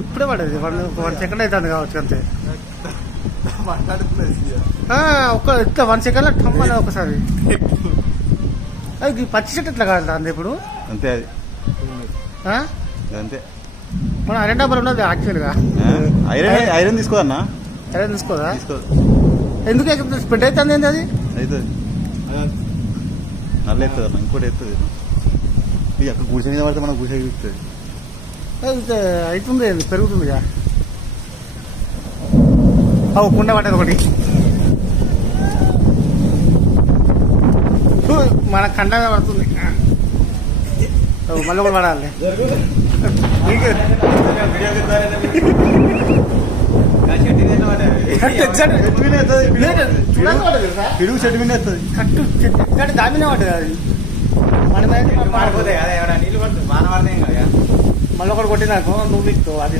ఇప్పుడే పడేది 1 సెకండ్ అవుతుంది కావచ్చు అంతే. ఒక్క ఇట్లా 1 సెకండ్లో టమ్మని ఒకసారి. అది పచ్చి చెట్టు ఎట్లా కాదు అంది ఇప్పుడు అంతే. అది అంతే. మన ఐరన్ డబ్బర్ ఉన్నది యాక్చువల్గా. ఐరన్ తీసుకోదన్నా. ఐరన్ తీసుకోదా? ఎందుకు స్ప్రెడ్ అవుతుంది ఏంటి అది? అవుతుంది నల్ల ఎత్తుంది అన్న. ఇంకోటి ఎత్తుంది అక్కడ గుడిసె మీద పడితే మనకు గుడిసె ఇస్తుంది. అవుతుంది పెరుగుతుంది. కుండ పడ్డది ఒకటి మన కండ పడుతుంది. మళ్ళీ కూడా పడాలి. పిడుగు చెట్టు మీద వస్తుంది. కట్టు చెట్టు దామినే పడ్డది అది. మళ్ళీ ఒకటి కొట్టినాకు నువ్వు ఇస్తావు అది.